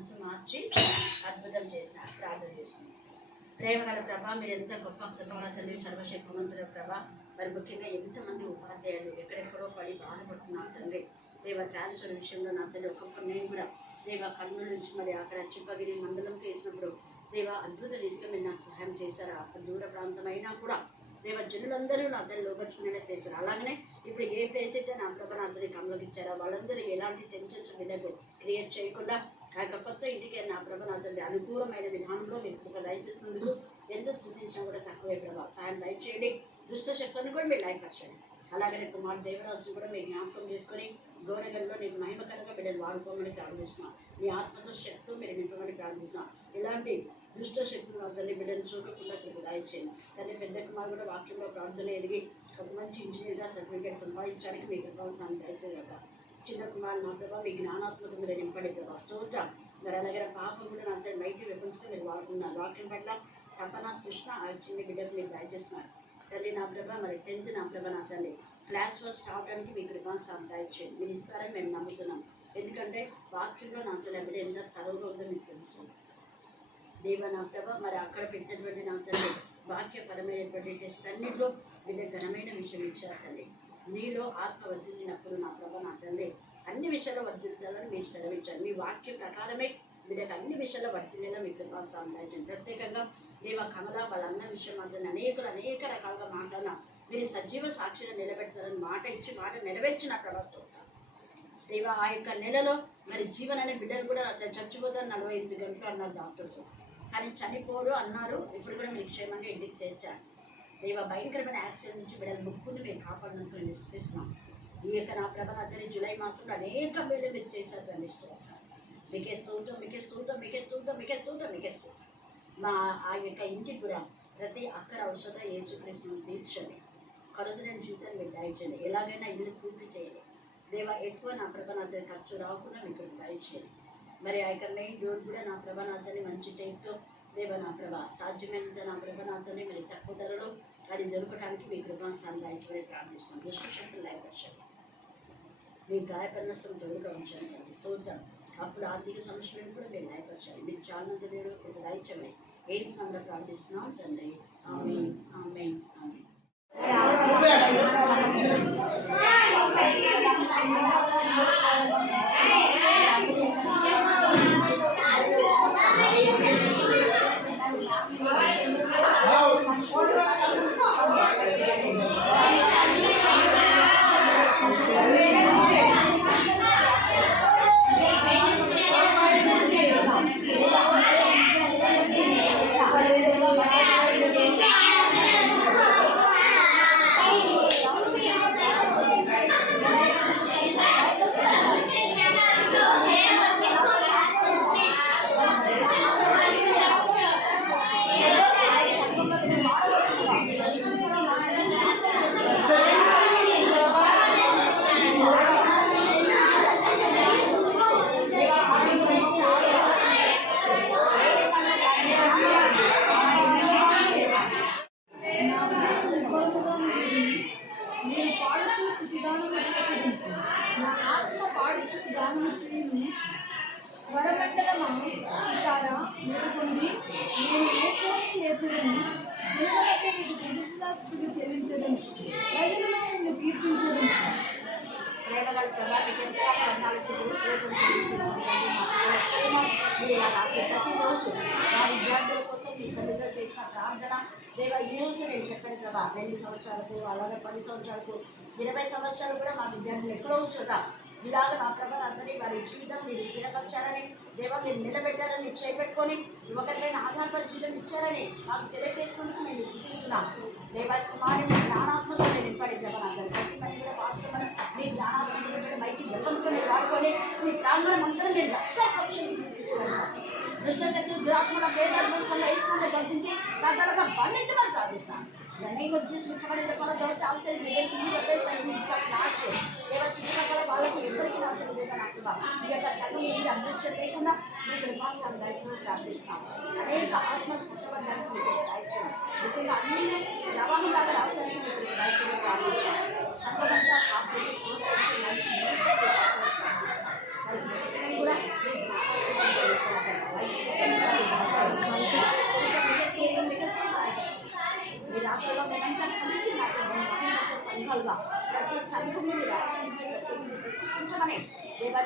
మనసు మార్చి అద్భుతం చేసిన ప్రార్థన చేసిన ప్రేమగల ప్రభా, మీరు ఎంత గొప్ప కృపణ తండ్రి, సర్వశక్తివంతుల ప్రభా. మరి ముఖ్యంగా ఎంతమంది ఉపాధ్యాయులు ఎక్కడెక్కడో పడి బాధపడుతున్నారు తండ్రి. దేవ ట్రాన్స్ఫర్ విషయంలో నా తండ్రి ఒక్కొక్క నేను కూడా దేవ కర్నూలు నుంచి మరి అక్కడ చిప్పగిరి మండలంకి వేసినప్పుడు దేవ అద్భుత రీతిగా మీరు నాకు సహాయం చేశారు. అక్కడ దూర ప్రాంతమైనా కూడా దేవ జనులందరూ నా తల్లి లోపరుచుకునేలా చేశారు. అలాగనే ఇప్పుడు ఏ ప్లేస్ అయితే నా ప్రభ నా తల్లి కమలకి ఇచ్చారో వాళ్ళందరూ ఎలాంటి టెన్షన్స్ వీళ్ళకు క్రియేట్ చేయకుండా ఆ యొక్క కొత్త ఇంటికి నా ప్రభ నా తల్లి అనుకూలమైన విధానంలో మీరు కృప దయచేసినందుకు ఎంత స్థుతించినా కూడా తక్కువే ప్రభావ. సాయం దయచేయండి. దుష్ట శక్తులను కూడా మీరు లైపరచండి. అలాగనే కుమార్ దేవరాజు కూడా మీరు జ్ఞాపకం చేసుకొని గౌరవంలో నీకు మహిమకరంగా బిడ్డలు వాడుకోమని ప్రార్థిస్తున్నాం. మీ ఆత్మతో శక్తులు మీరు నింపమని ప్రార్థిస్తున్నాం. ఇలాంటి దుష్ట శక్తులు తల్లి బిడ్డలు చూడకుండా మీకు దయచేయండి. తల్లి పెద్ద కుమార్ కూడా వాక్యంలో ప్రార్థన ఎదిగి ఒక మంచి ఇంజనీర్గా సర్టిఫికేట్ సంపాదించడానికి మీకు ప్రభావం దయచేయక. చిన్న కుమార్ నా ప్రభావ మీ జ్ఞానాత్మక మీరు నింపడి ప్రభావ స్తోత్రం. మరి అలాగే పాపం కూడా నా తల్లి మైకి వెపన్స్గా మీరు వాడుకున్నారు. వాక్యం పట్ల తపన కృష్ణ ఆ చిన్న బిడ్డకు మీరు దయచేస్తున్నారు. తల్లి నా ప్రభ మరి 10th నా ప్రభ నా తల్లి క్లాస్ ఫస్ట్ అవడానికి మీ కృపాను దయచేయండి. మీరు ఇస్తారని మేము నమ్ముతున్నాం. ఎందుకంటే వాక్యంలో నా తల్లి బిడ్డ ఎంత తరువుగా ఉందో మీకు తెలుసు. దేవ నా ప్రభ మరి అక్కడ పెట్టినటువంటి నా తల్లి వాక్యపరమైనటువంటి టెస్ట్ అన్నింటిలో బిడ్డ ఘనమైన విషయం ఇచ్చారు తల్లి. నీలో ఆత్మ వర్ధిల్లినప్పుడు నా ప్రభ నా తల్లి అన్ని విషయాల్లో వర్ధిల్లాలని మీరు సెలవించారు. మీ వాక్యం ప్రకారమే బిడ్డకు అన్ని విషయాల్లో వర్ధిల్లేలా మీ కృపాను దయచేయండి. ప్రత్యేకంగా దేవ కమల వాళ్ళన్న విషయం అందరినీ అనేక రకాలుగా మాట్లాడినా మీరు సజీవ సాక్షిని నిలబెడతారని మాట ఇచ్చి మాట నెరవేర్చిన ప్రభావం దేవ ఆ యొక్క నెలలో మరి జీవన్ అనే బిడ్డలు కూడా చచ్చిపోతారు 48 గంటలు అన్నారు డాక్టర్స్. కానీ చనిపోడు అన్నారు. ఇప్పుడు కూడా మీరు క్షేమంగా ఇంటికి చేర్చారు. దేవ భయంకరమైన యాక్సిడెంట్ నుంచి బిడ్డలు ముక్కుని మేము కాపాడినందుకు నేను ఇస్తున్నాం. ఈ యొక్క నా ప్రభ అద్దరి జూలై మాసంలో అనేక బిడ్డలు మీరు చేశారు. దాన్ని ఇష్టం మీకే స్తోత్రం, మీకే స్తోత్రం, మీకే స్తోత్రం, మీకే స్తోత్రం, మీకే స్తోత్రం. మా ఆ యొక్క ఇంటికి కూడా ప్రతి అక్కర ఔషధ యేసుక్రీస్తును తీర్చండి. కరుదులేని జీవితాన్ని మీరు దయచేయండి. ఎలాగైనా ఇల్లు పూర్తి చేయండి. దేవ ఎక్కువ నా ప్రభానాథని ఖర్చు రాకుండా మీకు దయచేయండి. మరి ఆ యొక్క మెయిన్ డోర్ కూడా నా ప్రభానాథని మంచి టైప్తో దేవ నా ప్రభా సాధ్యమైనంత నా ప్రభానాథని మరి తక్కువ ధరలో అది దొరకడానికి మీ కృపాను దయచేయని ప్రార్థిస్తున్నాం. దుష్టశక్తులు లయపరచండి. మీ గాయపరినసం తోడుగా ఉంచండి. స్తోత్రం. అప్పుడు ఆర్థిక సమస్యలను కూడా మీరు లయపరచాలి. మీరు చాలా దేవుడు ఒక దయచమని ఏసు నామములో ప్రార్థిస్తున్నాం తండ్రి. ఆమేన్, ఆమేన్, ఆమేన్. స్వరమండలమా ఇతారా మేలుకొంది నేను ఏకోని లేచదను జనులకి నీకు కృతజ్ఞతాస్తుతి చెల్లించదను ప్రజలలో నిన్ను కీర్తించదను. ప్రేమగల ప్రభావితం 14 ప్రతిరోజు నా విద్యార్థుల కోసం మీ సన్నిధిలో చేసిన ప్రార్థన దేవ ఈ రోజు నేను చెప్పాను ప్రభా 2 సంవత్సరాలకు అలాగే 10 సంవత్సరాలకు 20 సంవత్సరాలు కూడా మా విద్యార్థులు ఎక్కడో చోట ఇలాగ నా ప్రభావం అందరి వారి జీవితం మీరు స్థిరపరచారని దేవ మీరు నిలబెట్టారని చేపెట్టుకొని ఒకరిపైన ఆధారపడి జీవితం ఇచ్చారని మాకు తెలియజేస్తున్నందుకు మేము స్థుతిస్తున్నాం. దేవ కుమారి మీ జ్ఞానాత్మక నేను నింపడి ప్రభావం సత్యమని కూడా వాస్తవమని మీ జ్ఞానాత్మక కూడా మైకి వెళ్తుందని వాడుకొని మీ ప్రాంగణం అంతా నేను రక్తపక్షం దుష్టశక్తి దురాత్మల పేదాత్మకంగా ఇస్తున్న గర్తించి రకరకాల బంధించమని ప్రార్థిస్తున్నాను. नहीं जिस मुख्यमंत्री देखो दो साल से मेरे टीवी पे सही का क्लास है केवल चित्रकला వాళ్ళకి ఎవరికి నాకు తెలియదన్నట్టుగా ఈ యొక్క చదువు మీద అభివృద్ధి లేకుండా మీ కృపాను అందించడం ప్రార్థిస్తాం. అనేక ఆత్మలు పుట్టబడ్డానికి మీకు దయచేయండి. ముఖ్యంగా అన్ని ప్రవాహంలాగా రావడానికి మీకు దయచేయడం ప్రార్థిస్తాం. సంఘమంతా కాపాడి కూడా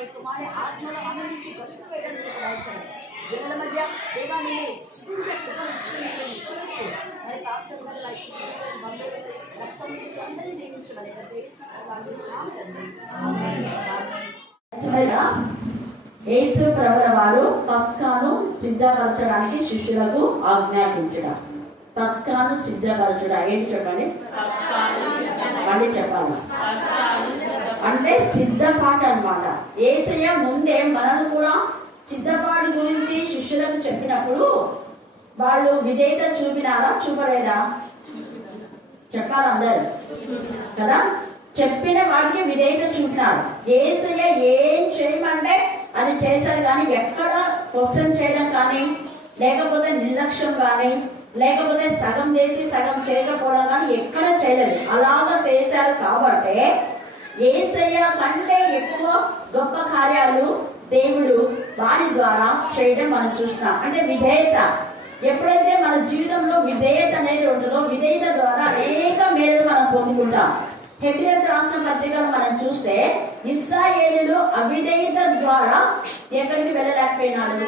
ఈ కుమారి ఆత్మలో ఆనందించి బతుకు వేయడానికి ప్రయత్నం జనుల మధ్య దేవాన్ని స్థుతించే మరి పాస్టర్ వల్ల బంధువులు రక్తం అందరినీ జీవించమని యేసు ప్రభుల వారు పస్కాను సిద్ధపరచడానికి శిష్యులకు ఆజ్ఞాపించడం. పస్కాను సిద్ధపరచడం ఏంటి చెప్పండి? మళ్ళీ చెప్పాలి. అంటే సిద్ధపాటు అన్నమాట. యేసయ్య ముందే మనల్ని కూడా సిద్ధపాటు గురించి శిష్యులకు చెప్పినప్పుడు వాళ్ళు విధేయత చూపినారా చూపలేదా? చెప్పాలి అందరు కదా. చెప్పిన వాటికి విధేయత చూపినారు. యేసయ్య ఏం చేయమంటే అది చేశారు, కానీ ఎక్కడ క్వశ్చన్ చేయడం కానీ, లేకపోతే నిర్లక్ష్యం కానీ, లేకపోతే సగం చేసి సగం చేయకపోవడం కానీ ఎక్కడ చేయలేదు. అలాగా చేశారు కాబట్టి యేసయ్య కంటే ఎక్కువ గొప్ప కార్యాలు దేవుడు వారి ద్వారా చేయడం మనం చూస్తున్నాం. అంటే విధేయత. ఎప్పుడైతే మన జీవితంలో విధేయత అనేది ఉంటుందో, విధేయత ద్వారా అనేక మేలు మనం పొందుకుంటాం. హెబ్రీయులకు రాసిన పత్రికలు మనం చూస్తే ఇశ్రాయేలీయులు అవిధేయత ద్వారా ఎక్కడికి వెళ్ళలేకపోయినాడు?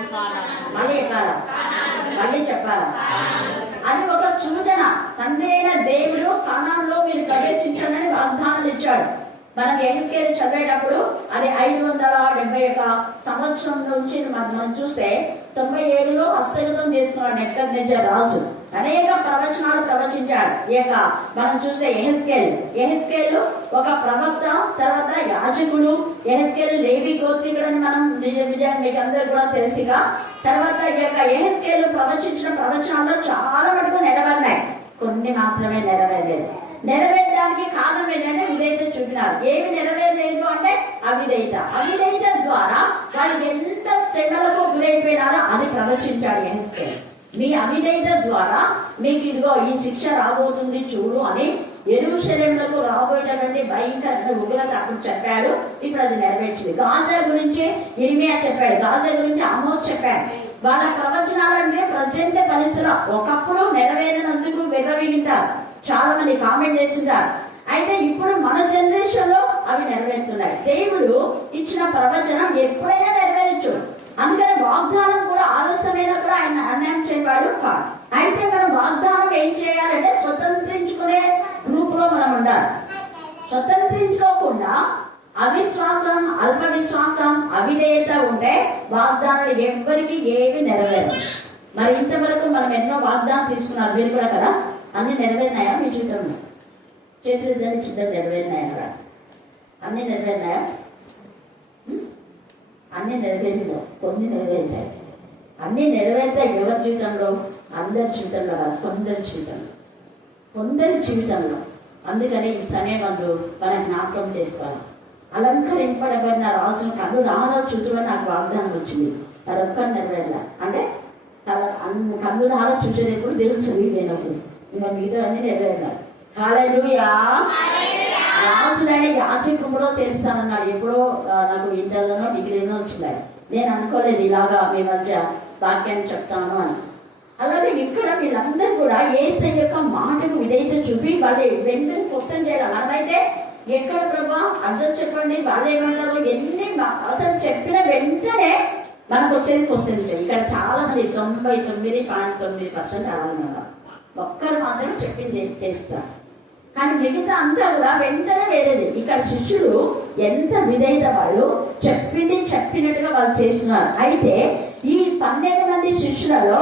మళ్ళీ చెప్పాలా? అది ఒక సూచన. తండ్రి అయిన దేవుడు కానానులో మీరు ప్రవేశించాలని వాగ్దానాలు ఇచ్చాడు. మనం యెహెజ్కేలు చదివేటప్పుడు అది 571 సంవత్సరం నుంచి మనం చూస్తే 97లో హస్తగతం చేసుకున్నాడు నెబుకద్నెజర్ రాజు. అనేక ప్రవచనాలు ప్రవచించాడు. మనం చూస్తే యెహెజ్కేలు ఒక ప్రవక్త, తర్వాత యాజకుడు. యెహెజ్కేలు లేవి గోత్రీకుడని మనం నిజం మీకు అందరు కూడా తెలుసుగా. తర్వాత యెహెజ్కేలు ప్రవచించిన ప్రవచనాల్లో చాలా మటుకు నెరవేరినాయి, కొన్ని మాత్రమే నెరవేరలేదు. నెరవేరడానికి కారణం ఏంటంటే విధేయత చూపినారు. ఏమి నెరవేరలేదు అంటే అవిధేయత ద్వారా వాళ్ళు ఎంత శ్రమలకు గురైపోయినారో అది ప్రవచించాడు యెహెజ్కేలు. మీ అవిధేయత ద్వారా మీకు ఇదిగో ఈ శిక్ష రాబోతుంది చూడు అని యెరూషలేములకు రాబోయేటటువంటి భయంకరమైన ఉగ్రత అప్పుడు చెప్పాడు. ఇప్పుడు అది నెరవేర్చింది. గాజా గురించి ఇర్మియా చెప్పాడు, గాజా గురించి ఆమోస్ చెప్పాడు. వాళ్ళ ప్రవచనాలంటే ప్రజెంట్ పరిస్థితుల్లో ఒకప్పుడు నెరవేరినందుకు విర్రవీగింటారు, చాలా మంది కామెంట్ చేస్తుంటారు. అయితే ఇప్పుడు మన జనరేషన్ లో అవి నెరవేరుతున్నాయి. దేవుడు ఇచ్చిన ప్రవచనం ఎప్పుడైనా నెరవేరచ్చు. అందుకని వాగ్దానం కూడా ఆలస్యమైన కూడా ఆయన అన్యాయం చేయవాడు కాదు. అయితే మనం వాగ్దానం ఏం చేయాలంటే స్వతంత్రించుకునే గ్రూప్ లో మనం ఉండాలి. స్వతంత్రించుకోకుండా అవిశ్వాసం, అల్ప విశ్వాసం, అవిధేయత ఉంటే వాగ్దానాలు ఎవ్వరికి ఏవి నెరవేరవు. మరి ఇంతవరకు మనం ఎన్నో వాగ్దానం తీసుకున్నారు, మీరు కూడా కదా. అన్ని నెరవేరినాయా మీ జీవితంలో? చేతులు చిత్రం నెరవేరినాయా? అన్ని నెరవేరినాయా? అన్ని నెరవేరిందో, కొన్ని నెరవేరుతాయి. అన్ని నెరవేరుతాయి ఎవరి జీవితంలో? అందరి జీవితంలో కాదు, కొందరి జీవితంలో. అందుకని ఈ సమయం మనం జ్ఞాపకం చేసుకోవాలి. అలంకరింపబడిన రాజును కళ్ళు రాదా చుట్టూ నాకు వాగ్దానం వచ్చింది, అదొక్కటి నెరవేరలే. అంటే కళ్ళు రాదా చూసేది ఎప్పుడు దేవుడు చదివిపోయినప్పుడు, ఇంకా మిగతా అన్ని నెరవేరాలి. హల్లెలూయా. రాజులైన యాజకుడు తెలుస్తానన్నాడు. ఎప్పుడో నాకు ఇంటర్లోనో డిగ్రీలో వచ్చింది. నేను అనుకోలేదు ఇలాగా మీ మధ్య వాక్యాన్ని చెప్తాను అని. అలాగే ఇక్కడ వీళ్ళందరూ కూడా యేసయ్య యొక్క మాటకు విధేయత చూపి వాళ్ళు వెంటనే క్వశ్చన్ చేయాలి. అలాగైతే ఎక్కడ ప్రభా అర్థం చెప్పండి, వాళ్ళేమన్నారు, ఎన్ని అసలు చెప్పిన వెంటనే మనకు వచ్చేది క్వశ్చన్ చేయాలి. ఇక్కడ చాలా మంది 99.9% అలా ఉన్నారు. ఒక్కరు మాత్రం చెప్పింది చేస్తారు, కానీ మిగతా అంతా కూడా వెంటనే వేరేది. ఇక్కడ శిష్యులు ఎంత విధేయత, వాళ్ళు చెప్పింది చెప్పినట్టుగా వాళ్ళు చేస్తున్నారు. అయితే ఈ 12 మంది శిష్యులలో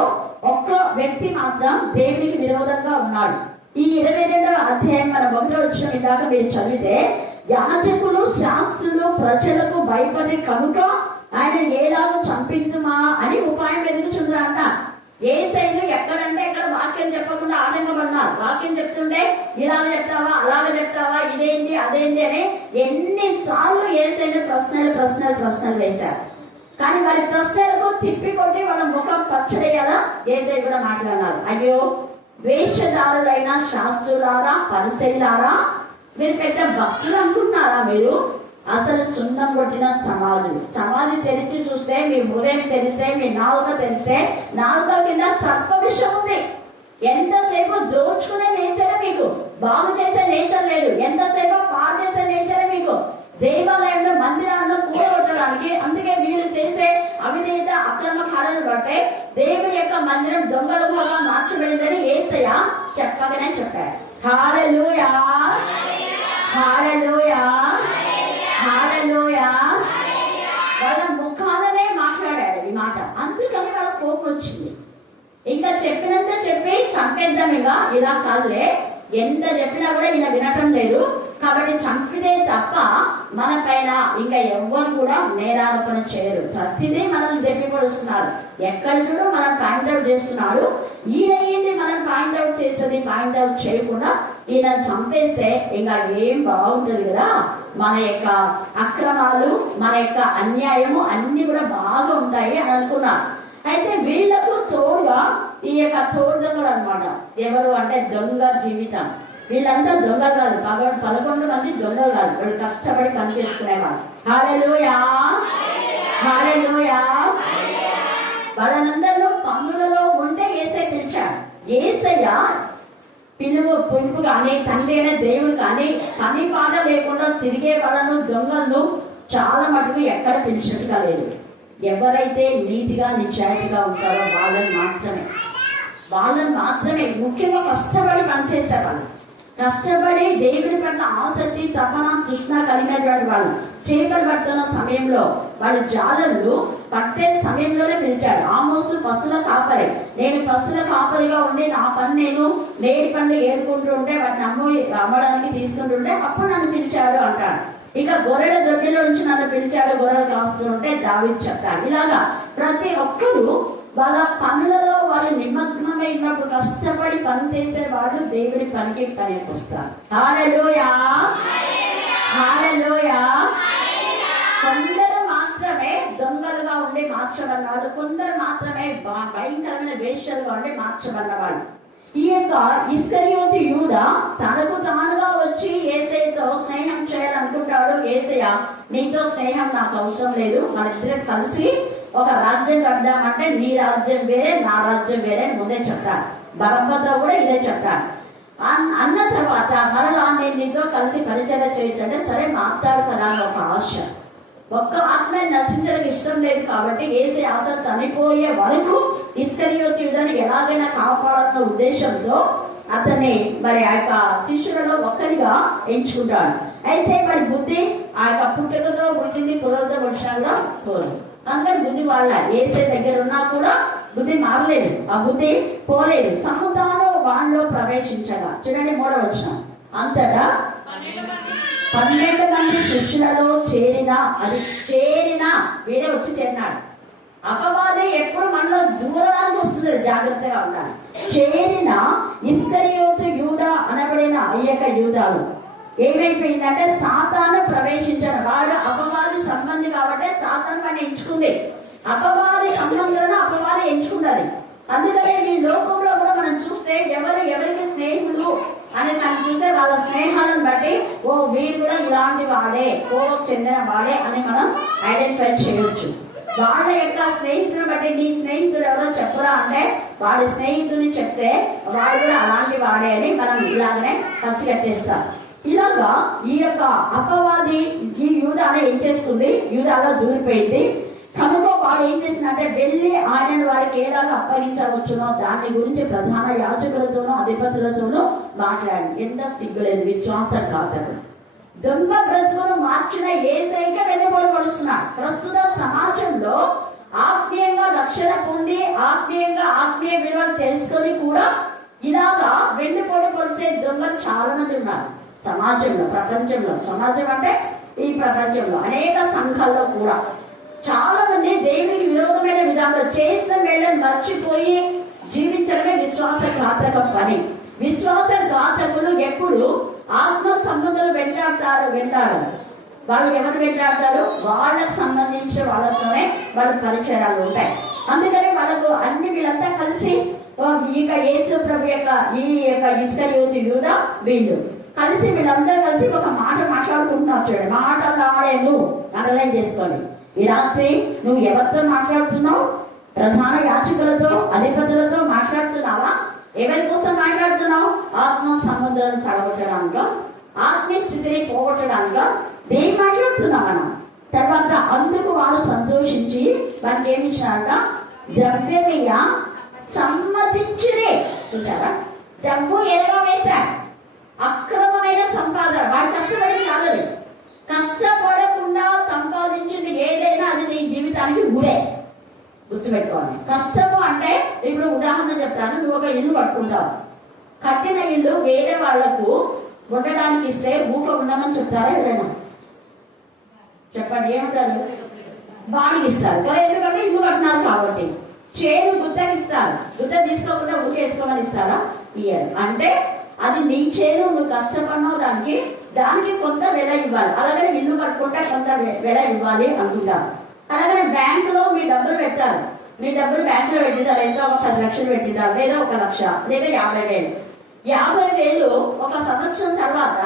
ఒక్క వ్యక్తి మాత్రం దేవునికి విరోధంగా ఉన్నాడు. ఈ 22వ అధ్యాయం మన 1వ వచనం దాకా మీరు చదివితే, యాజకులు శాస్త్రులు ప్రజలకు భయపడి కనుక ఆయన ఏలాగో చంపించుమా అని ఉపాయం వెతుకుచున్నారంట. యేసయ్యను ఎక్కడంటే ఎక్కడ వాక్యం చెప్పకుండా ఆటంకపడినారు. వాక్యం చెప్తుంటే ఇలాగ చెప్తావా, అలాగ చెప్తావా, ఇదేంటి అదేంటి అని ఎన్నిసార్లు యేసయ్యను ప్రశ్నలు వేశారు. కానీ వారి ప్రశ్నలకు తిప్పికొట్టి వాళ్ళ ముఖం పచ్చడేయాలా యేసయ్య కూడా మాట్లాడినారు. అయ్యో వేషధారులైన శాస్త్రులారా, పరిసయ్యులారా, మీరు పెద్ద భక్తులు అనుకుంటున్నారా? మీరు అసలు సున్నం కొట్టిన సమాధి తెరిచి చూస్తే, మీ హృదయం తెరిస్తే, మీ నాలుక తెరిస్తే, నాలుక కింద సర్ప విషం ఉంది. ఎంతసేపు దోచుకునే నేచర్ మీకు, బాగు చేసే నేచర్ లేదు. ఎంతసేపు పాడు చేసే నేచర్ మీకు. దేవాలయంలో మందిరాల్లో కూడగొట్టడానికి దేవుని యొక్క మందిరం దొంగల గుహగా మార్చబడిందని యేసయ్య చెప్పగానే చెప్పాడు. హల్లెలూయా, హల్లెలూయా, హల్లెలూయా. వాళ్ళ ముఖాలనే మాట్లాడాడు ఈ మాట. అందుకని వాళ్ళ కోపం వచ్చింది. ఇంకా చెప్పినంత చెప్పి చంపేద్దాం, ఇలా కాదులే, ఎంత చెప్పినా కూడా ఈయన వినటం లేదు కాబట్టి చంపితే తప్ప మన పైన ఇంకా ఎవ్వరు కూడా నేరారోపణ చేయరు. ప్రతిదీ మనల్ని దెబ్బపడుస్తున్నారు. ఎక్కడ చూడు మనం పాయింట్ అవుట్ చేస్తున్నాడు. ఈయన మనం పాయింట్ అవుట్ చేసేది పాయింట్ అవుట్ చేయకుండా ఈయన చంపేస్తే ఇంకా ఏం బాగుంటుంది కదా. మన యొక్క అక్రమాలు, మన యొక్క అన్యాయము అన్ని కూడా బాగా ఉంటాయి అని అనుకున్నారు. అయితే వీళ్లకు తోడుగా ఈ యొక్క తోడు దొంగలు అనమాట. ఎవరు అంటే దొంగ జీవితం. వీళ్ళంతా దొంగ కాదు, 11 మంది దొంగలు కాదు, వాళ్ళు కష్టపడి పని చేసుకునేవాళ్ళు. హల్లెలూయా, హల్లెలూయా. వాళ్ళందరూ పన్నులలో ఉంటే యేసయ్య పిలిచాడు. యేసయ్య పిలుపు కానీ తండ్రి అనే దేవుడు కానీ పని పాట లేకుండా తిరిగే వాళ్ళను దొంగలను చాలా మటుకు ఎక్కడ పిలిచినట్టుగా లేదు. ఎవరైతే నీతిగా నిశ్చయితగా ఉంటారో వాళ్ళని మాత్రమే ముఖ్యంగా కష్టపడి పనిచేసేవాళ్ళు, కష్టపడి దేవుడి పట్ల ఆసక్తి, తపన, తృష్ణ కలిగినటువంటి వాళ్ళు చేపలు పడుతున్న సమయంలో వాళ్ళు జాలర్లు పట్టే సమయంలోనే పిలిచాడు. ఆమోసు పశువుల కాపరి, నేను పశువుల కాపరిగా ఉండి నా పని నేను నేటి పండ్లు ఏరుకుంటూ ఉంటే వాటిని అమ్మడానికి తీసుకుంటుంటే అప్పుడు నన్ను పిలిచాడు అంటాడు. ఇక గొర్రెల దొడ్డిలో నుంచి నన్ను పిలిచాడు, గొర్రెలు కాస్తుంటే దావీదు చెప్తాడు. ఇలాగా ప్రతి ఒక్కరు వాళ్ళ పనులలో వాళ్ళు నిమగ్నమై ఉన్నప్పుడు కష్టపడి పని చేసే వాళ్ళు దేవుడి పనికి వస్తారు. హల్లెలూయా, హల్లెలూయా. కొందరు మాత్రమే దొంగలుగా ఉండి మార్చబడినవాళ్ళు, కొందరు మాత్రమే భయంకరమైన వేషలుగా ఉండి మార్చబడినవాళ్ళు. ఈ యొక్క ఇస్కరియోతు యూదా తనకు తానుగా వచ్చి యేసయ్యతో స్నేహం చేయాలనుకుంటాడు. యేసయ్య నీతో స్నేహం నాకు అవసరం లేదు, మన ఇద్దరం కలిసి ఒక రాజ్యం కడదామంటే నీ రాజ్యం వేరే నా రాజ్యం వేరే ముందే చెప్తాను. బరబ్బతో కూడా ఇదే చెప్తాను. అన్న తర్వాత మరలా నేను నీతో కలిసి పరిచయం చేయొచ్చంటే సరే మాట్లాడు కదా అని ఒక ఆశ. ఒక్క ఆత్మ నశించడానికి ఇష్టం లేదు కాబట్టి యేసయ్య ఆశ చనిపోయే వరకు ఇస్కరియోతు యూదాను ఎలాగైనా కాపాడాలన్న ఉద్దేశంతో అతన్ని మరి ఆ యొక్క శిష్యులలో ఒక్కరిగా ఎంచుకుంటాడు. అయితే మరి బుద్ధి ఆ యొక్క పుట్టుకతో పుట్టింది, కులతో పుట్టినా కూడా అందరి బుద్ధి వాళ్ళ యేసయ్య దగ్గర ఉన్నా కూడా బుద్ధి మారలేదు, ఆ బుద్ధి పోలేదు. సముదాయంలో వాళ్ళలో ప్రవేశించగా చూడండి 3వ వచనం, అంతటా 12 మంది శిష్యులలో చేరిన వీడే వచ్చి చేరినాడు. అపవాది ఎప్పుడు మనలో దూరానికి వస్తుంది, జాగ్రత్తగా ఉండాలి. చేరిన ఇస్కరియోతు యూదా అనబడిన ఈ యొక్క యూదాలు ఏమైపోయిందంటే సాతాను ప్రవేశించాడు. వాడు అపవాది సంబంధి కాబట్టి సాతాను వాడిని ఎంచుకుంది. అపవాది సంబంధంలో అపవాది ఎంచుకుంటారు. అందుకనే ఈ లోకంలో కూడా మనం చూస్తే ఎవరికి స్నేహితులు అని మనం చూస్తే వాళ్ళ స్నేహాలను బట్టి వీడు కూడా ఇలాంటి వాడే, కోవకు చెందిన వాడే అని మనం ఐడెంటిఫై చేయొచ్చు. వాళ్ళ యొక్క స్నేహితులను బట్టి నీ స్నేహితుడు ఎవరో చెప్పరా అంటే వాడి స్నేహితుడిని చెప్తే వాడు కూడా అలాంటి వాడే అని మనం ఇలాగనే పసిగట్టేస్తాం. ఇలాగా ఈ యొక్క అపవాది ఈ యూదాను ఏం చేసుకుంది, యూదాలో దూరిపోయింది. కనుక వాడు ఏం చేసిందంటే వెళ్ళి ఆయనను వారికి ఏలాగా అప్పగించవచ్చునో దాని గురించి ప్రధాన యాజకులతోనూ అధిపతులతోనూ మాట్లాడి. ఎంత సిగ్గులేదు, విశ్వాసఘాతకుడు. దొంగ బ్రతుకును మార్చిన యేసయ్యకే వెన్నుపోటుపడుస్తున్నాడు. ప్రస్తుత సమాజంలో ఆత్మీయంగా రక్షణ పొంది ఆత్మీయ విలువలు తెలుసుకొని కూడా ఇలాగా వెన్నుపోటు పొడిసే దొంగలు చాలా మంది ఉన్నారు సమాజంలో, ప్రపంచంలో. సమాజం అంటే ఈ ప్రపంచంలో అనేక సంఘాల్లో కూడా చాలా మంది దేవునికి విరోధమైన విధానంలో చేసిన వేళను మర్చిపోయి జీవించడమే విశ్వాసఘాతక పని. విశ్వాసఘాతకులు ఎప్పుడు ఆత్మ సంబంధాలు వెంటాడతారు. వాళ్ళు ఎవరు వెంటాడతారు? వాళ్ళకు సంబంధించిన వాళ్ళతోనే వాళ్ళ పరిచయాలు ఉంటాయి. అందుకని వాళ్ళకు అన్ని వీళ్ళంతా కలిసి ఇక యేసు ప్రభు యొక్క ఈ యొక్క ఇస్కరియోతు యూదా వీళ్ళు కలిసి వీళ్ళందరూ కలిసి ఒక మాట మాట్లాడుకుంటున్నారు. చూడండి, మాటలాడేను అండర్లైన్ చేసుకోండి. ఈ రాత్రి నువ్వు ఎవరితో మాట్లాడుతున్నావు? ప్రధాన యాజకులతో అధిపతులతో మాట్లాడుతున్నావా? ఎవరి కోసం మాట్లాడుతున్నావు? ఆత్మ సంబంధాలను తడగొట్టడానిక, ఆత్మీయ స్థితిని పోగొట్టడానిక దేని మాట్లాడుతున్నావు మనం? తర్వాత అందుకు వారు సంతోషించి వారికి ఏమి ఇచ్చినారంట? ద్రవ్యమీయ సమ్మతించిరే. చూసారా, డబ్బు ఎరగా వేశాడు. అక్రమమైన సంపాదన, వాడు కష్టపడి కాలేదు. కష్టపడకుండా సంపాదించింది ఏదైనా అది నీ జీవితానికి ఊరే. గుర్తుపెట్టుకోవాలి. కష్టము అంటే ఇప్పుడు ఉదాహరణ చెప్తాను. నువ్వు ఒక ఇల్లు కట్టుకుంటావు. కట్టిన ఇల్లు వేరే వాళ్లకు ఉండడానికి ఇస్తే ఊక ఉండమని చెప్తారా ఎవరైనా? చెప్పండి, ఏమంటారు? బాడికి ఇస్తారు కదా, ఎందుకంటే ఇల్లు కట్టినారు కాబట్టి. చేను గుత్తకి ఇస్తారు, గుత్త తీసుకోకుండా ఊకేసుకోమని ఇస్తారా? ఇయ్యారు. అంటే అది నీ చేను, నువ్వు కష్టపడినావు, దానికి కొంత వెల ఇవ్వాలి. అలాగనే ఇల్లు కట్టుకుంటే కొంత వెల ఇవ్వాలి అనుకుంటారు. అలాగనే బ్యాంకులో మీ డబ్బులు పెడతారు. మీ డబ్బులు బ్యాంకులో పెట్టింటారు. ఎంత? ఒక 10 లక్షలు పెట్టింటారు, లేదా 1 లక్ష, లేదా 50,000. 50,000 ఒక సంవత్సరం తర్వాత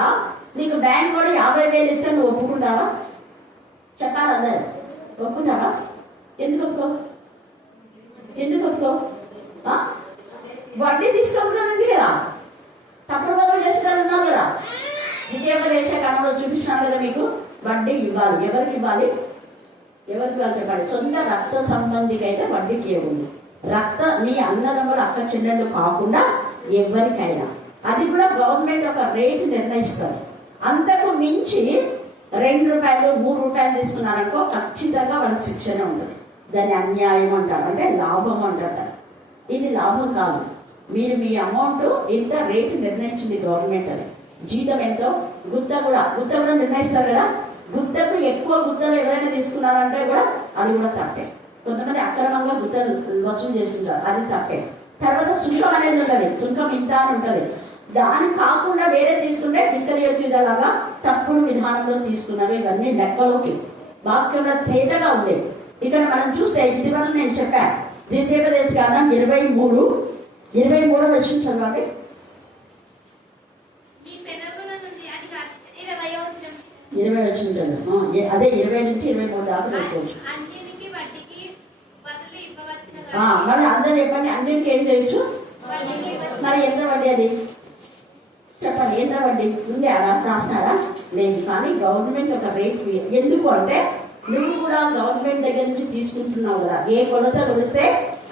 నీకు బ్యాంక్ కూడా 50,000 ఇస్తే నువ్వు ఒప్పుకుంటావా? చెప్పాలి అందరు. ఒప్పుకుంటావా? ఎందుకు ఒప్పుకో? ఎందుకు ఒప్పుకో? వడ్డీ తీసుకోకూడదు కదా, తప్పుడు బదులు చేస్తున్నారు ఉన్నారు కదా. ద్వితీయోపదేశ కాలంలో చూపించినారు కదా మీకు. వడ్డీ ఇవ్వాలి. ఎవరికి ఇవ్వాలి? ఎవరికి ఇవ్వాలి చెప్పండి. సొంత రక్త సంబంధికి అయితే వడ్డీకి ఏముంది? నీ అన్నదమ్ముల అక్క చెల్లెళ్ళు కాకుండా ఎవరికైనా. అది కూడా గవర్నమెంట్ ఒక రేటు నిర్ణయిస్తుంది. అంతకు మించి 2 రూపాయలు 3 రూపాయలు తీసుకున్నారనుకో ఖచ్చితంగా వాళ్ళకి శిక్షణ ఉంటుంది. దాన్ని అన్యాయం అంటారు, అంటే లాభం అంటారు. ఇది లాభం కాదు. మీరు మీ అమౌంట్ ఎంత రేటు నిర్ణయించింది గవర్నమెంట్. అది జీతం ఎంతో గుత్త కూడా నిర్ణయిస్తారు కదా. గుత్తకు ఎక్కువ గుత్తలు ఎవరైనా తీసుకున్నారంటే కూడా అది కూడా తప్పే. కొంతమంది అక్రమంగా గుత్తలు వసూలు చేసుకుంటారు, అది తప్పే. తర్వాత సుంకం అనేది ఉంటుంది. సుంకం ఇంత అని ఉంటుంది. దాని కాకుండా వేరే తీసుకుంటే ఇస్కరియోతీయులాగా తప్పుడు విధానంలో తీసుకున్నవి. ఇవన్నీ లెక్కలోకి వాక్యంలో తేటగా ఉంది. ఇక్కడ మనం చూస్తే ఇటీవల నేను చెప్పాను, ద్వితీయోపదేశ కాండం 23 వచ్చిన చదవండి. 20 వచ్చిన చదువు. అదే 20 నుంచి 23 దాకా పెట్టుకోవచ్చు. మళ్ళీ అందరూ చెప్పండి, అన్నింటికి ఏం చేయొచ్చు? మరి ఎంత వడ్డీ అది చెప్పండి. ఎంత వడ్డీ ఉంది? అలా రాసినారా? లేదు. కానీ గవర్నమెంట్ ఒక రేట్. ఎందుకు అంటే నువ్వు కూడా గవర్నమెంట్ దగ్గర నుంచి తీసుకుంటున్నావు కదా. ఏ కొలత కొలిస్తే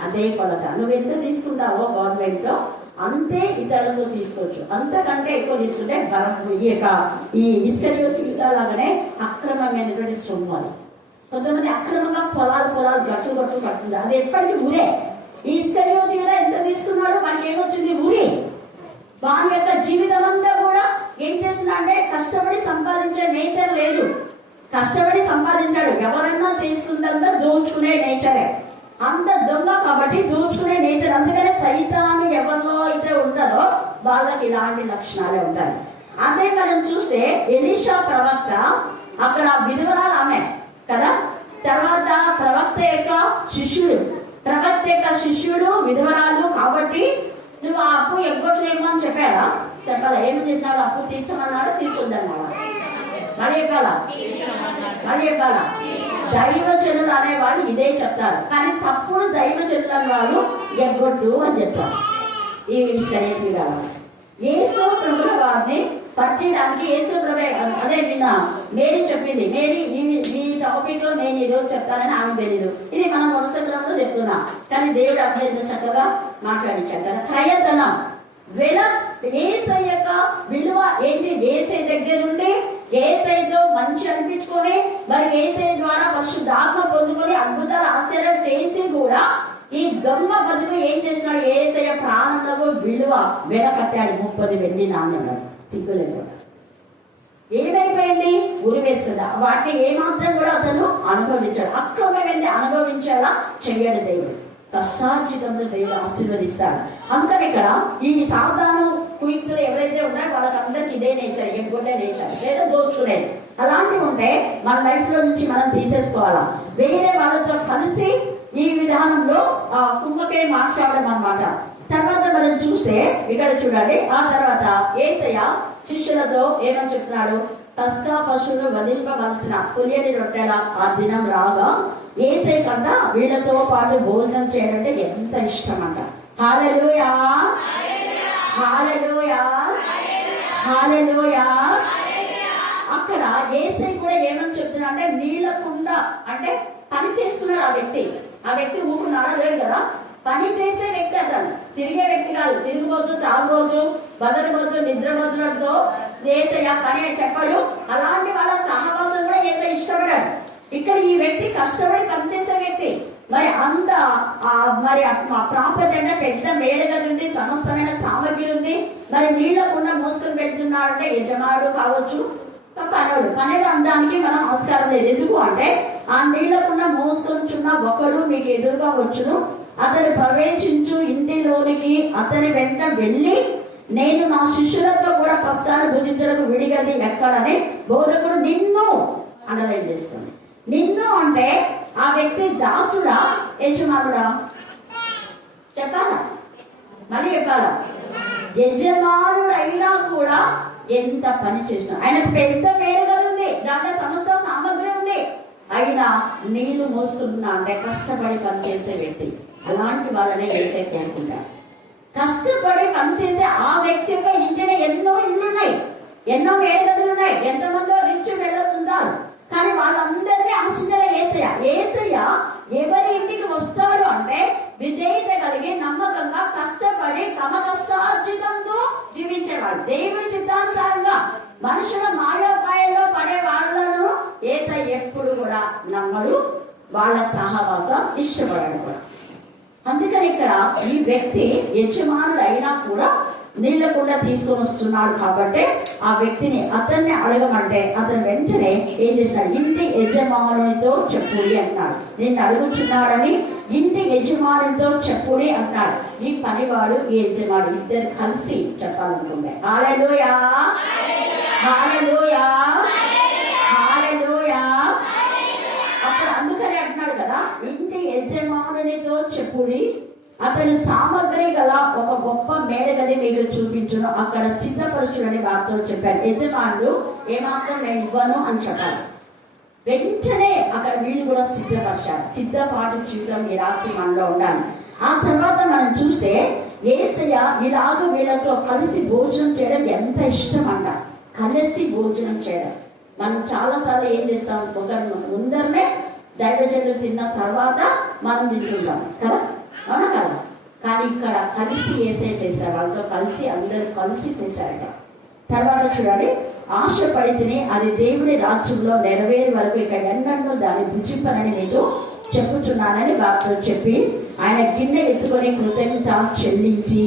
అదే కొలత. నువ్వు ఎంత తీసుకుంటావో గవర్నమెంట్ లో అంతే ఇతరులతో తీసుకోవచ్చు. అంతకంటే ఎక్కువ తీసుకుంటే ఈ ఇస్కరియోతీయులాగానే అక్రమమైనటువంటి సొమ్ము. అది కొంతమంది అక్రమంగా పొలాలు గట్లు కడుతుంది. అది ఎప్పటికీ ఊరే. ఈ ఇస్కరియోతీయుడు ఎంత తీసుకున్నాడు? మనకి ఏమొచ్చింది? ఊరి. వాని యొక్క జీవితం అంతా కూడా ఏం చేస్తున్నా అంటే కష్టపడి సంపాదించే నేచర్ లేదు. కష్టపడి సంపాదించాడు. ఎవరన్నా తీసుకుంటే దోచుకునే నేచరే. అంత దొంగ కాబట్టి దోచుకునే నేచర్. అందుకనే సైతాన్ని ఎవరిలో అయితే ఉంటుందో వాళ్ళకి ఇలాంటి లక్షణాలే ఉంటాయి. అదే మనం చూస్తే ఎలీషా ప్రవక్త, అక్కడ విధవరాలు ఆమె కదా. తర్వాత ప్రవక్త యొక్క శిష్యుడు విధవరాలు కాబట్టి నువ్వు ఆ అప్పు ఎగ్గొట్టలేమో అని చెప్పాడా? చెప్పాలా? ఏమి చెప్పాడు? అప్పు తీర్చమన్నాడా? తీసుకుందన్నాడా? మళ్ళీ చెప్పాలా? దైవజనులు అనేవాళ్ళు ఇదే చెప్తారు. కానీ తప్పుడు దైవజనుల వాళ్ళు ఎగ్గొట్టు అని చెప్తారు. ఈ విషయం యేసు ప్రభుల వారిని పట్టడానికి యేసు ప్రభు అదే నిన్న మేరీ చెప్పింది. మేరీ ఈ టాపిక్ లో నేను ఈరోజు చెప్తానని ఆమె తెలీదు. ఇది మనం వరుసలో చెప్తున్నా. కానీ దేవుడు అప్పుడు ఎంత చక్కగా మాట్లాడించాడు కదా. క్రయధనం వెల. ఏసై యొక్క విలువ ఏంటి? ఏసై దగ్గర నుండి ఏసైతో మంచి అనిపించుకొని మరి ఏసై ద్వారా పరిశుద్ధాత్మ పొందుకొని అద్భుతాలు ఆశ్చర్యాలు చేసి కూడా ఈ దొంగ బతుకు ఏం చేస్తున్నాడు? ఏసయ్య ప్రాణంలో విలువ వెల కట్టాడు. 30 వెండి నాణ్యాలు సిగ్గు లేకుండా. ఏమైపోయింది? ఉరివేస్తుందా? వాటిని ఏమాత్రం కూడా అతను అనుభవించాడు. అక్రమమైంది అనుభవించేలా చెయ్యడు దేవుడు. కష్టార్జితంలో దేవుడు ఆశీర్వదిస్తాడు. అందుకని ఇక్కడ ఈ సాధారణ కుయుక్తులు ఎవరైతే ఉన్నాయో వాళ్ళకందరికి ఇదే నేచర్, ఎగ్గొట్టే నేచర్, లేదా దోచుకునేది. అలాంటివి ఉంటే మన లైఫ్ లో నుంచి మనం తీసేసుకోవాలా. వేరే వాళ్ళతో కలిసి ఈ విధానంలో కుమ్మకే మాట్లాడడం అన్నమాట. తర్వాత మనం చూస్తే ఇక్కడ చూడండి. ఆ తర్వాత యేసయ్య శిష్యులతో ఏమని చెప్తున్నాడు? పస్కా పశువులు వదిలిపవలసిన పులియని రొట్టెల ఆ దినం రాగా యేసయ్య కంట వీళ్ళతో పాటు భోజనం చేయడంటే ఎంత ఇష్టం అంట. హల్లెలూయా, హల్లెలూయా, హల్లెలూయా. అక్కడ యేసయ్య కూడా ఏమని చెప్తున్నా అంటే నీళ్ళ కుండ అంటే పని చేస్తున్నాడు ఆ వ్యక్తి. ఆ వ్యక్తి ఊరు నడలేడు కదా, పని చేసే వ్యక్తి అతను, తిరిగే వ్యక్తి కాదు. తిరిగిపోతూ, తాగుబోతూ, బదలిపోతూ, నిద్రపోతున్నతో ఏసయ్య పని చెప్పడు. అలాంటి వాళ్ళ సహవాసం కూడా ఏసయ్య ఇష్టపడాడు. ఇక్కడ ఈ వ్యక్తి కష్టపడి పనిచేసే వ్యక్తి. మరి అంత మరి ప్రాపర్టీ అంటే పెద్ద మేడగది ఉంది, సమస్తమైన సామగ్రి ఉంది. మరి నీళ్లకుండా మోసుకొని వెళ్తున్నాడంటే యజమానుడు కావచ్చు, పనులు అనడానికి మనం ఆస్కారం లేదు. ఎందుకు అంటే ఆ నీళ్లకుండా మోసుకొచ్చున్న ఒకడు మీకు ఎదురుగా వచ్చును, అతను ప్రవేశించు ఇంటిలోనికి అతని వెంట వెళ్ళి నేను నా శిష్యులతో కూడా ప్రస్థానం భుజించడానికి విడిగది ఎక్కడని బోధకుడు నిన్ను అండర్లైన్ చేస్తుంది. నిన్ను అంటే ఆ వ్యక్తి దాసుడా యజమానుడా చెప్పాలా? మళ్ళీ చెప్పాలా? యజమానుడైనా కూడా ఎంత పని చేసినా, ఆయన పెద్ద మేలుగా ఉంది, దాంట్లో సమస్త సామగ్రి ఉంది, అయినా నీళ్లు మోసుకుంటున్నా అంటే కష్టపడి పనిచేసే వ్యక్తి. అలాంటి వాళ్ళనే వెళ్తే కోరుకుంటారు. కష్టపడి పనిచేసే ఆ వ్యక్తి యొక్క ఇంటిలో ఎన్నో ఇళ్ళున్నాయి, ఎన్నో మేలుగదులు ఉన్నాయి, ఎంతమందో రిచ్ వెళ్ళొస్తున్నారు. కానీ వాళ్ళందరినీ ఆశించాల ఏసయ్య. ఏసయ్య ఎవరి ఇంటికి వస్తాడు అంటే విధేయత కలిగి నమ్మకంగా కష్టపడి తమ కష్టార్జితంతో జీవించేవాడు. దేవుడి చిత్తానుసారంగా మనుషుల మాయోపాయంలో పడే వాళ్ళను ఏసయ్య ఎప్పుడు కూడా నమ్మడు, వాళ్ళ సహవాసం ఇష్టపడాడు కూడా. అందుకని ఇక్కడ ఈ వ్యక్తి యజమానుడు అయినా కూడా నీళ్లకుండా తీసుకొని వస్తున్నాడు కాబట్టి ఆ వ్యక్తిని అతన్ని అడగమంటే అతను వెంటనే ఏం చేసినాడు? ఇంటి యజమానునితో చెప్పుడి అన్నాడు. నిన్ను అడుగుచున్నాడని ఇంటి యజమానునితో చెప్పుడి అన్నాడు. ఈ పనివాడు ఈ యజమానుడు ఇద్దరు కలిసి చెప్పాలనుకుంటే హల్లెలూయా, హల్లెలూయా, హల్లెలూయా. అప్పుడు అందుకని అంటున్నాడు కదా, ఇంటి యజమానునితో చెప్పుడి, అతని సామగ్రి గల ఒక గొప్ప మేడగది మీకు చూపించును, అక్కడ సిద్ధపరచుడని వారితో చెప్పారు. యజమానుడు ఏమాత్రం నేను ఇవ్వను అని చెప్పాలి. వెంటనే అక్కడ వీళ్ళు కూడా సిద్ధపరిచారు. సిద్ధపాటు జీవితం ఈ రాత్రి మనలో ఉండాలి. ఆ తర్వాత మనం చూస్తే యేసయ్య ఇలాగ వీళ్ళతో కలిసి భోజనం చేయడం ఎంత ఇష్టం అంట. కలిసి భోజనం చేయడం మనం చాలా సార్లు ఏం చేస్తాం, ఒకరు ముందరనే దైవజనులు తిన్న తర్వాత మనం తింటున్నాం కదా, అవునా కదా? కానీ ఇక్కడ కలిసి ఏసే చేశారు, వాళ్ళతో కలిసి అందరూ కలిసి చేశారట. తర్వాత చూడండి, ఆశపడి తిని అది దేవుడి రాజ్యంలో నెరవేరే వరకు ఇక్కడ ఎన్నడూ దాన్ని భుజింపనని నేను చెప్పుచున్నానని వారితో చెప్పి ఆయన గిన్నె ఎత్తుకొని కృతజ్ఞత చెల్లించి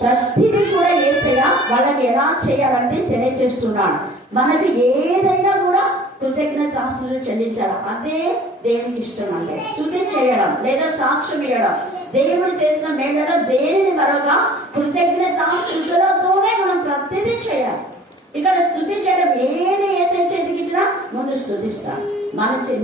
ప్రతిదీ కూడా యేసయ్య వాళ్ళకి ఎలా చేయాలంటే తెలియజేస్తున్నాడు. మనకి ఏదైనా కూడా కృతజ్ఞతాస్తులు చెల్లించాలి. అదే దేవునికి ఇష్టం. అంటే స్తుతి చేయడం లేదా సాక్ష్యం ఇవ్వడం, దేవుడు చేసిన మేళలో దేనిని మరొక కృతజ్ఞతాస్తులతోనే మనం ప్రతిదీ చేయాలి. ఇక్కడ స్తుతి చేయడం ఏది ఏసే చేతికి ఇచ్చినా ముందు స్తుతిస్తాం.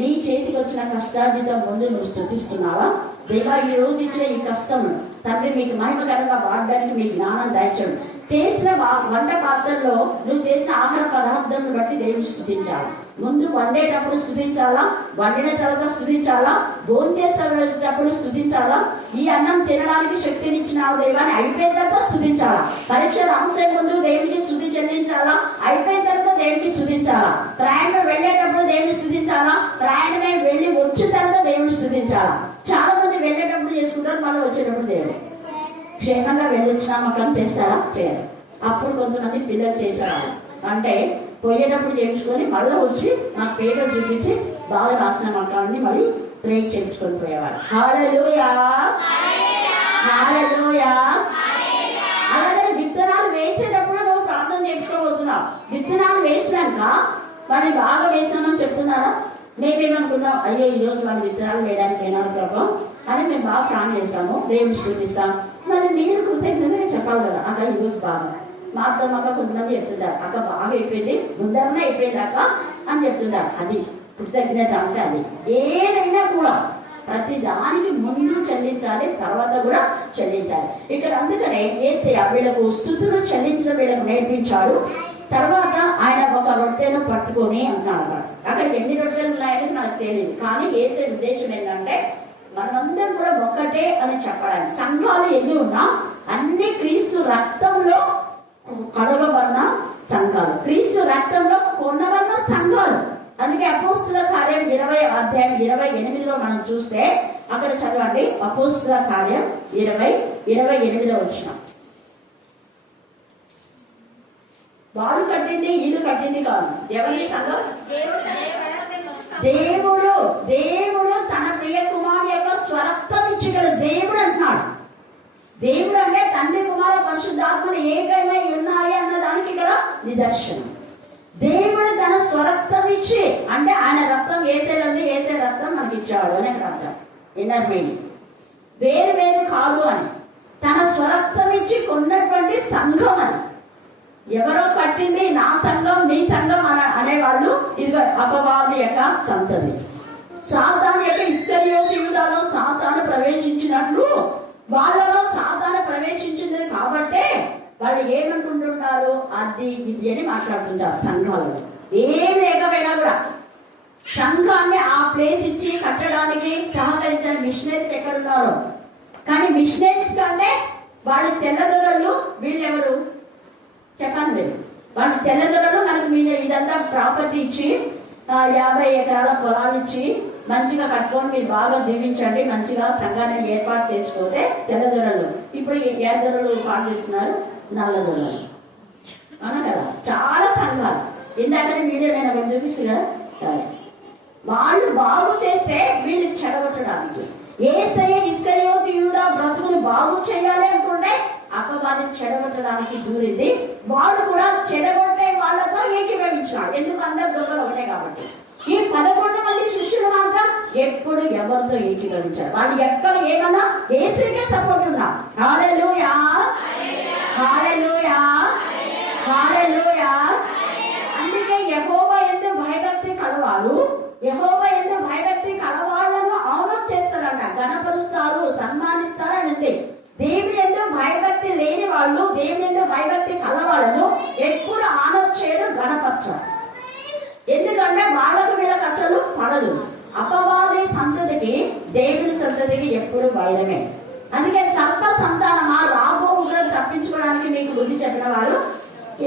నీ చేతికి వచ్చిన కష్టార్జితం ముందు నువ్వు స్తుతిస్తున్నావా? దేవా ఈ రోజు ఇచ్చిన ఈ కష్టం తండ్రి మీకు మహిమకరంగా వాడడానికి మీ జ్ఞానం దయచేయండి. చేసిన వంట పాత్రలో నువ్వు చేసిన ఆహార పదార్థాలను బట్టి దేవుని స్తుతించాలి. ముందు వండేటప్పుడు స్తుతించాలా, వండిన తర్వాత స్తుతించాలా, భోజనం చేసేటప్పుడు స్తుతించాలా, ఈ అన్నం తినడానికి శక్తినిచ్చినావు దేవాన్ని అయిపోయిన తర్వాత స్తుతించాలా, పరీక్ష రాసే ముందు దేవునికి స్తుతి చెల్లించాలా, అయిపోయిన తర్వాత దేవునికి స్తుతించాలా, ప్రయాణం వెళ్ళేటప్పుడు దేవుని స్తుతించాలా, ప్రయాణమే వెళ్ళి వచ్చిన తర్వాత దేవుని స్తుతించాలా. చాలా మంది వెళ్ళేటప్పుడు చేసుకుంటారు, మళ్ళీ వచ్చేటప్పుడు దేవుడు క్షేమంగా వెళ్ళొచ్చినా మకం చేస్తారా? చేయరు. అప్పుడు కొంతమంది పిల్లలు చేసేవాళ్ళు అంటే పోయేటప్పుడు చేయించుకొని మళ్ళీ వచ్చి నాకు పేరు చూపించి బాగా రాసిన మకాన్ని మళ్ళీ ప్రేర్ చేయించుకొని పోయేవాడు. హల్లెలూయా, హల్లెలూయా. అలాగే విత్తనాలు వేసేటప్పుడు నువ్వు ప్రార్థన చేసుకోబోతున్నావు. విత్తనాలు వేసినాక మరి బాగా వేసినామని చెప్తున్నారా? మేమేమనుకున్నాం, అయ్యో ఈ రోజు మనం విత్తనాలు వేయడానికి ఏనాడు ప్రభావం అని మేము బాగా ప్రాణం చేస్తాము, దేవుని స్థుతిస్తాం. మరి మీరు కృతజ్ఞతగా చెప్పాలి కదా, అక్క ఈరోజు బాగా మా అర్థం అక్క కొంతమంది చెప్తుంటారు, అక్క బాగా అయిపోయింది ముందరనే అయిపోయింది అక్క అని చెప్తుంటారు. అది కృతజ్ఞత అంటే అది ఏదైనా కూడా ప్రతి దానికి ముందు చెల్లించాలి, తర్వాత కూడా చెల్లించాలి. ఇక్కడ అందుకనే యేసయ్య వీళ్ళకు స్తుతులు చెల్లించడం వీళ్ళకు నేర్పించాడు. తర్వాత ఆయన ఒక రొట్టెను పట్టుకొని అంటున్నాడు. అక్కడికి ఎన్ని రొట్టెలు ఉన్నాయని మనకు తెలియదు, కానీ యేసయ్య ఉద్దేశం ఏంటంటే మనమందరం కూడా ఒక్కటే అని చెప్పడానికి. సంఘాలు ఎన్ని ఉన్నా అన్ని క్రీస్తు రక్తంలో కడగబడిన సంఘాలు, క్రీస్తు రక్తంలో కొనబడిన సంఘాలు. అందుకే అపోస్తుల కార్యం 20 అధ్యాయం 28లో మనం చూస్తే అక్కడ చదవండి, అపోస్తల కార్యం 20:28 వచనం. వారు కట్టింది ఇల్లు కట్టింది కాదు. ఎవరి సంఘం? దేవుడు తన ప్రియ కుమారుడు యొక్క స్వరక్తం ఇచ్చిన దేవుడు అంటున్నాడు. దేవుడు అంటే తండ్రి కుమార పరిశుద్ధాత్మలు ఏకమై ఉన్నాయి అన్నదానికి ఇక్కడ నిదర్శనం. దేవుడు తన స్వరక్తం ఇచ్చి, అంటే ఆయన రక్తం ఏసేది, ఏసే రక్తం మనకి ఇచ్చాడు అని ఇక్కడ అర్థం. ఇన్నర్ మీనింగ్ వేరు వేరు కాదు అని. తన స్వరక్తం ఇచ్చి కొన్నటువంటి సంఘం అని. ఎవరో కట్టింది నా సంఘం నీ సంఘం అనేవాళ్ళు ఇది అపవాది యొక్క సంతతి. సాతాను యొక్క ఇస్కరియోతు యూదాలో సాతాను ప్రవేశించినట్లు వాళ్ళలో సాతాను ప్రవేశించింది కాబట్టే వాళ్ళు ఏమనుకుంటున్నారు, అది ఇది అని మాట్లాడుతుంటారు సంఘాలలో. ఏం లేకపోయినా కూడా సంఘాన్ని ఆ ప్లేస్ ఇచ్చి కట్టడానికి సహకరించిన మిషనరీస్ ఎక్కడున్నారో. కానీ మిషనరీస్ కంటే వాళ్ళు తెల్లదొరలు, వీళ్ళెవరు చెప్పండి మీరు. వాళ్ళు తెల్లదొరలు మనకు మీరు ఇదంతా ప్రాపర్టీ ఇచ్చి 50 ఎకరాల పొలాలు ఇచ్చి మంచిగా కట్టుకొని మీరు బాగా జీవించండి, మంచిగా సంఘాన్ని ఏర్పాటు చేసుకోతే తెల్లదొరలు. ఇప్పుడు ఏ దొరలు పాటు చేస్తున్నారు? నల్లదొరలు. అవునా కదా? చాలా సంఘాలు ఇందాకనే వీడియో నేను ఒకటి చూపిస్తుంది కదా, సరే వాళ్ళు బాగు చేస్తే వీళ్ళు చెడగొట్టడానికి. యేసయ్య ఇస్కరియోతు యూదా బ్రతుకులు బాగు చేయాలి అనుకుంటే అపవాదిని చెడగొట్టడానికి దూరింది. వాడు కూడా చెడగొట్టే వాళ్ళతో ఏకీభవించినాడు. ఎందుకు? అందరు దొంగలు ఒకటే కాబట్టి. ఈ 11 మంది శిష్యులు మాత్రం ఎప్పుడు ఎవరితో ఏకీభవించారు? వాళ్ళు ఎక్కడ ఏమన్నా యేసయ్యకే సపోర్ట్ ఉన్నా. హల్లెలూయా, హల్లెలూయా, హల్లెలూయా. అందుకే యెహోవా యందు భయభక్తి కలవారు, యెహోవా యందు భయభక్తి కలవాళ్ళను ఆమోదం చేస్తారంట, గణపరుస్తారు, సన్మానిస్తారు అని ఉంది. దేవుని యందు భయభక్తి లేని వాళ్ళు, దేవుని యందు భయభక్తి కలవాళ్ళను ఎప్పుడు ఆనర్ చేయరు, గణపరచరు. ఎందుకంటే వాళ్ళకు వీళ్ళకి అసలు పడదు. అపవాది సంతతికి దేవుని సంతతికి ఎప్పుడు వైరమే. అందుకే సర్ప సంతానమా రాబో ఉగ్రం తప్పించుకోవడానికి మీకు బుద్ధి చెప్పిన వారు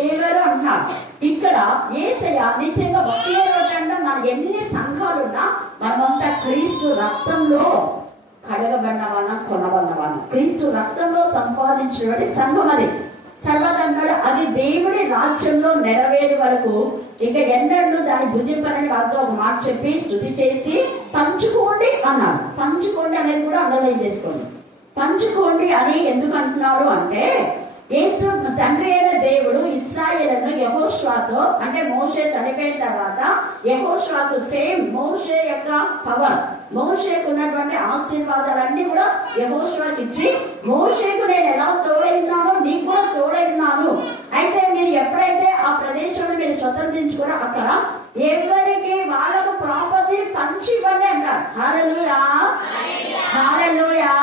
ఎవరు అంటున్నారు. ఇక్కడ యేసయ్య నిజంగా ఒకే రోజు అంటే మన ఎన్ని సంఘాలున్నా మనమంతా క్రీస్తు రక్తంలో కడగబడిన వాళ్ళం, కొనబడిన వాళ్ళం. క్రీస్తు రక్తంలో సంపాదించినటువంటి సంఘం అది. తర్వాత అన్నాడు, అది దేవుడి రాజ్యంలో నెరవేరే వరకు ఇక ఎన్నడూ దాన్ని భుజింపనని వాళ్ళతో ఒక మాట చెప్పి స్తుతి చేసి పంచుకోండి అన్నాడు. పంచుకోండి అనేది కూడా అండర్లైన్ చేసుకోండి. పంచుకోండి అని ఎందుకు అంటున్నాడు అంటే, యేసు తండ్రి అయిన దేవుడు ఇశ్రాయేలును యెహోషువతో, అంటే మోషే చనిపోయిన తర్వాత యెహోషువకు సేమ్ మోషే యొక్క పవర్, మోషేకు ఉన్నటువంటి ఆశీర్వాదాలన్నీ కూడా యెహోషువకి ఇచ్చి, మోషేకు నేను ఎలా తోడైనానో నీకు కూడా తోడైనాను. అయితే మీరు ఎప్పుడైతే ఆ ప్రదేశంలో మీరు స్వతంత్రించుకున్నా అక్కడ ఎవరికి వాళ్ళకు ప్రాపర్టీ పంచి ఇవ్వండి అంటారు. హల్లెలూయా, హల్లెలూయా.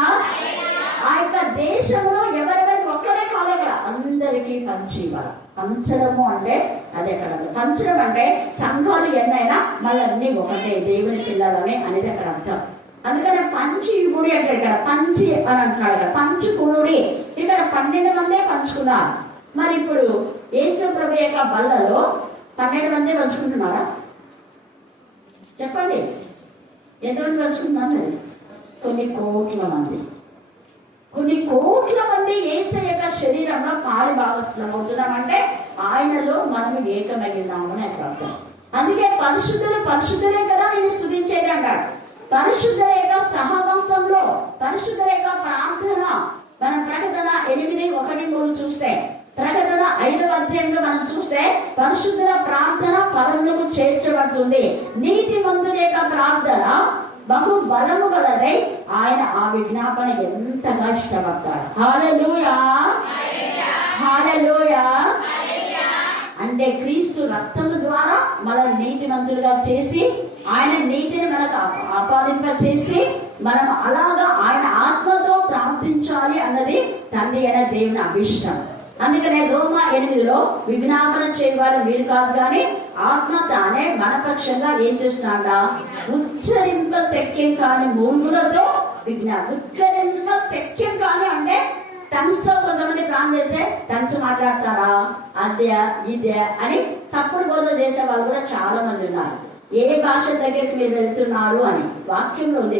ఆ యొక్క దేశంలో ఎవరెవరికి ఒక్కరే కాదు, అక్కడ అందరికీ పంచి ఇవ్వాలి. పంచడము అంటే అదే అక్కడ. పంచడం అంటే సంఘాలు ఎన్నైనా మళ్ళీ అన్ని ఒకటే, దేవుని పిల్లలమే అనేది అక్కడ అర్థం. అందుకని పంచి ఇవ్వుడి అంటే ఇక్కడ పంచి అని అంటున్నాడు. అక్కడ పంచుకునుడి. ఇక్కడ 12 మందే పంచుకున్నారు. మరి ఇప్పుడు యేసు ప్రభు యొక్క బల్లలో 12 మందే పంచుకుంటున్నారా? చెప్పండి, ఎంతమంది పంచుకుంటున్నారు? కొన్ని కోట్ల మంది. కొన్ని కోట్ల మంది యేసు యొక్క శరీరంలో పాలి భాగస్థలం అవుతున్నామంటే ఆయనలో మనం ఏకమైనాము అని అర్థం. అందుకే పరిశుద్ధులే కదా నేను స్తుతించేది అంటాడు. పరిశుద్ధుల యొక్క సహవాసంలో, పరిశుద్ధుల యొక్క ప్రార్థన మనం ప్రకటన 8:1-3 చూస్తే, ప్రకటన 5వ అధ్యాయంలో మనం చూస్తే పరిశుద్ధుల ప్రార్థన పరమునకు చేర్చబడుతుంది. నీతిమంతుల యొక్క ప్రార్థన బహు బలము గలదై ఆయన ఆ విజ్ఞాపన ఎంతగా ఇష్టపడతాడు. హల్లెలూయా, హల్లెలూయా. అంటే క్రీస్తు రక్తము ద్వారా మనల్ని నీతిమంతులుగా చేసి, ఆయన నీతిని మనకు ఆపాదింప చేసి, మనం అలాగా ఆయన ఆత్మతో ప్రార్థించాలి అన్నది తండ్రి అయిన దేవుని అభిష్టం. అందుకనే రోమా 8లో విజ్ఞాపన చేయవారు మీరు కాదు కానీ ఆత్మ తానే మన పక్షంగా ఏం చేస్తున్నాడా, ఉచ్చరింప శక్యం కాని మూలుగులతో ఉచ్చరింప శక్యం కాని అంటే టంగ్స్ తో కొంతమంది ప్రాణం చేస్తే టంగ్స్ మాట్లాడతారా, అదే ఇదే అని తప్పుడు బోధ చేసే వాళ్ళు కూడా చాలా మంది ఉన్నారు. ఏ భాష దగ్గరికి మీరు వెళ్తున్నారు అని వాక్యంలో ఉంది.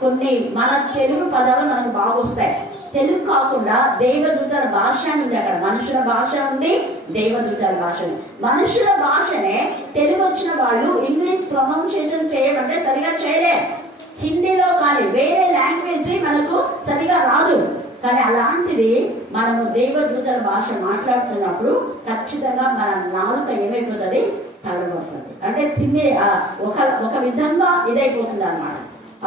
కొన్ని మన తెలుగు పదాలు మనకు బాగా వస్తాయి. తెలుగు కాకుండా దేవదూతల భాష ఉంది, అక్కడ మనుషుల భాష ఉంది, దేవదూతల భాష ఉంది. మనుషుల భాషనే తెలుగు వచ్చిన వాళ్ళు ఇంగ్లీష్ ప్రొనౌన్సియేషన్ చేయమంటే సరిగా చేయలేరు. హిందీలో కానీ వేరే లాంగ్వేజ్ మనకు సరిగా రాదు. కానీ అలాంటిది మనము దేవదూతల భాష మాట్లాడుతున్నప్పుడు ఖచ్చితంగా మన నాలుక ఏమైపోతుంది, తడబడుతుంది. అంటే తినే ఒక విధంగా ఇదైపోతుంది అన్నమాట.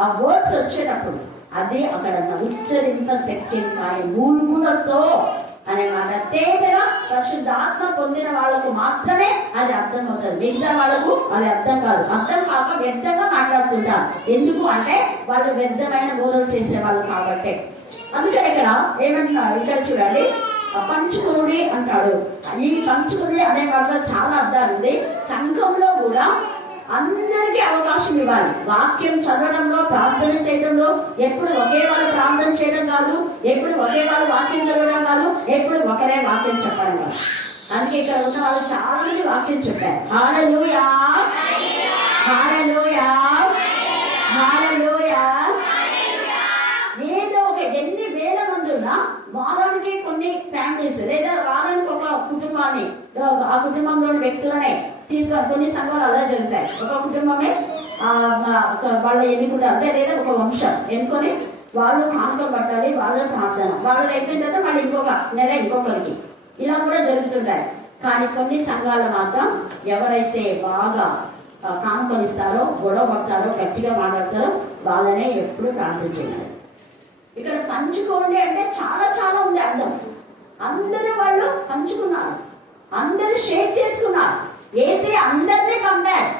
ఆ వర్డ్స్ వచ్చేటప్పుడు అది అక్కడ ఉచ్చరింప శక్తి కానీ మూలుగులతో అనే మాట తేటగా పరిశుద్ధాత్మ పొందిన వాళ్ళకు మాత్రమే అది అర్థం అవుతుంది. మిగతా వాళ్ళకు అది అర్థం కాదు. అర్థం కాక వ్యర్థంగా మాట్లాడుతుంటారు. ఎందుకు అంటే వాళ్ళు వ్యర్థమైన బోధలు చేసే వాళ్ళు కాబట్టి. అందుకని ఇక్కడ ఏమంటున్నారు, ఇక్కడ చూడండి, పంచుకురుడి అంటాడు. ఈ పంచుకురుడి అనే వాటిలో చాలా అర్థాలు ఉంది. సంఘంలో కూడా అందరికీ అవకాశం ఇవ్వాలి. వాక్యం చదవడంలో, ప్రార్థన చేయడంలో ఎప్పుడు ఒకే వాళ్ళు ప్రార్థన చేయడం కాదు, ఎప్పుడు ఒకే వాళ్ళు వాక్యం చదవడం కాదు, ఎప్పుడు ఒకరే వాక్యం చెప్పడం కాదు. అందుకే ఇక్కడ ఉన్న వాళ్ళు చాలా మంది వాక్యం చెప్పారు. హల్లెలూయా, హల్లెలూయా, హల్లెలూయా. ఏదో ఒక ఎన్ని వేల మంది ఉన్నా వారానికి కొన్ని ఫ్యామిలీస్ లేదా వారానికి ఒక కుటుంబాన్ని, ఆ కుటుంబంలోని వ్యక్తులనే తీసుకొని కొన్ని సంఘాలు అలా జరుగుతాయి. ఒక కుటుంబమే వాళ్ళు ఎన్నుకుంటారు, లేదా ఒక వంశం ఎన్నుకొని వాళ్ళు కానుక పట్టాలి, వాళ్ళ ప్రార్థన, వాళ్ళది అయిపోయిన తర్వాత మళ్ళీ ఇంకొక నెల ఇంకొకరికి, ఇలా కూడా జరుగుతుంటాయి. కానీ కొన్ని సంఘాలు మాత్రం ఎవరైతే బాగా కానుకలు ఇస్తారో, గొడవ పడతారో, గట్టిగా మాట్లాడతారో వాళ్ళనే ఎప్పుడు ప్రార్థన చేయాలి. ఇక్కడ పంచుకోండి అంటే చాలా చాలా ఉంది అర్థం. అందరూ వాళ్ళు పంచుకున్నారు, అందరూ షేర్ చేసుకున్నారు. ఏసీ అందరినీ పంపాడు.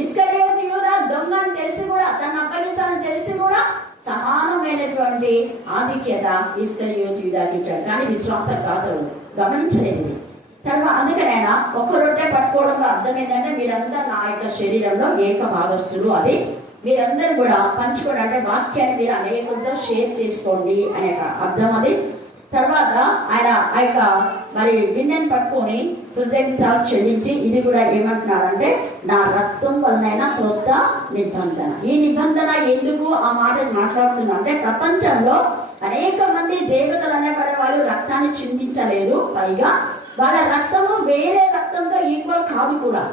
ఇస్కరియోతు యూదా దొంగ అని తెలిసి కూడా, తను అప్పగిస్తానని తెలిసి కూడా సమానమైనటువంటి ఆధిక్యత ఇస్కరియోతు యూదాకి ఇచ్చాడు. కానీ విశ్వాసఘాతులు గమనించలేదు. తర్వాత అందుకనైనా ఒక్క రొట్టె పట్టుకోవడంలో అర్థం ఏంటంటే మీరంతా నా యొక్క శరీరంలో ఏక భాగస్తులు. అది మీరందరూ కూడా పంచుకోండి అంటే వాక్యాన్ని మీరు అనేకంతో షేర్ చేసుకోండి అనే అర్థం అది. తర్వాత ఆయన ఆ యొక్క మరి గిన్నెను పట్టుకొని కృతజ్ఞతలు చెల్లించి ఇది కూడా ఏమంటున్నాడంటే నా రక్తం వలనైనా క్రొత్త నిబంధన. ఈ నిబంధన ఎందుకు ఆ మాట మాట్లాడుతున్నా అంటే ప్రపంచంలో అనేక మంది దేవతలు అనేపడే వాళ్ళు రక్తాన్ని చిందించలేరు. పైగా వాళ్ళ రక్తము వేరే రక్తంతో ఈక్వల్ కాదు కూడా.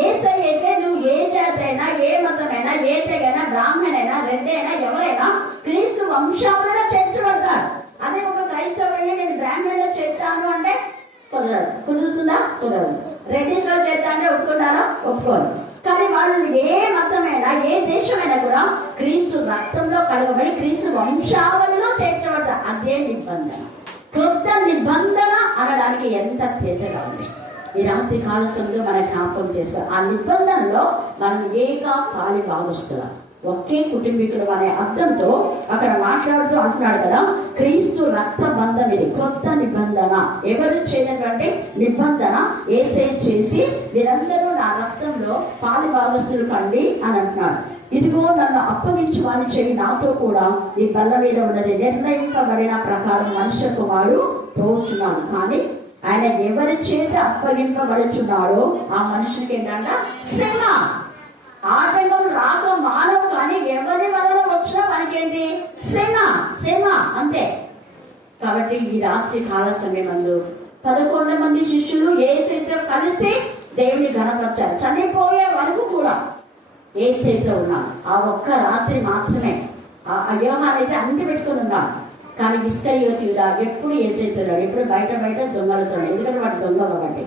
ఏసై అయితే నువ్వు ఏ జాతైనా, ఏ మతమైనా, ఏ తెగైనా, బ్రాహ్మణైనా, రెడ్డైనా, ఎవరైనా క్రీస్తు వంశంలో చేర్చబడతారు. అదే ఒక క్రైస్తవుడిని నేను బ్రాహ్మణులో చేస్తాను అంటే కుదరదు. కుదురుతుందా? కుదరదు. రెడ్డిస్ లో చేస్తా అంటే ఒప్పుకుంటారా? ఒప్పుకోరు. కానీ వాళ్ళు ఏ మతమైనా, ఏ దేశమైనా కూడా క్రీస్తు రక్తంలో కలగబడి క్రీస్తు వంశావళిలో చేర్చబడతారు. అదే నిబంధన. క్రొత్త నిబంధన అనడానికి ఎంత తేజగా ఉంది. ఈ రాత్రి కాల సమయంలో మన జ్ఞాపకం చేస్తారు. ఆ నిబంధనలో మనం ఏక పాలి భాగస్తులం, ఒకే కుటుంబీకులు అనే అర్థంతో అక్కడ మాట్లాడుతూ అంటున్నాడు కదా, క్రీస్తు రక్త బంధం ఇది క్రొత్త నిబంధన. ఎవరు చేయనటువంటి నిబంధన యేసే చేసి మీరందరూ నా రక్తంలో పాలి భాగస్తులు కండి అని అంటున్నాడు. ఇదిగో నన్ను అప్పగించు వాని చెవి నాతో కూడా ఈ బల్ల మీద ఉన్నది. నిర్ణయింపబడిన ప్రకారం మనుష్య కుమారుడు పోతున్నాడు. కానీ ఆయన ఎవరి చేత అప్పగింపబడుచున్నాడో ఆ మనుషులకి ఏంటంట శ్రమ. ఆటంకం రాక మానవు, కానీ ఎవరి వలన వచ్చినా మనకేంటి శ్రమ, శ్రమ అంతే. కాబట్టి ఈ రాత్రి కాల సమయంలో 11 మంది శిష్యులు యేసుతో కలిసి దేవుని ఘనపరిచారు. చనిపోయే వరకు కూడా యేసుతో ఉన్నారు. ఆ ఒక్క రాత్రి మాత్రమే ఆ యోహాను అయితే అన్ని పెట్టుకుని ఉన్నాడు. కానీ ఇస్కరియోతు యూదా ఎప్పుడు యేసుతున్నాడు, ఎప్పుడు బయట దొంగలతో. ఎందుకంటే వాటి దొంగ కాబట్టి.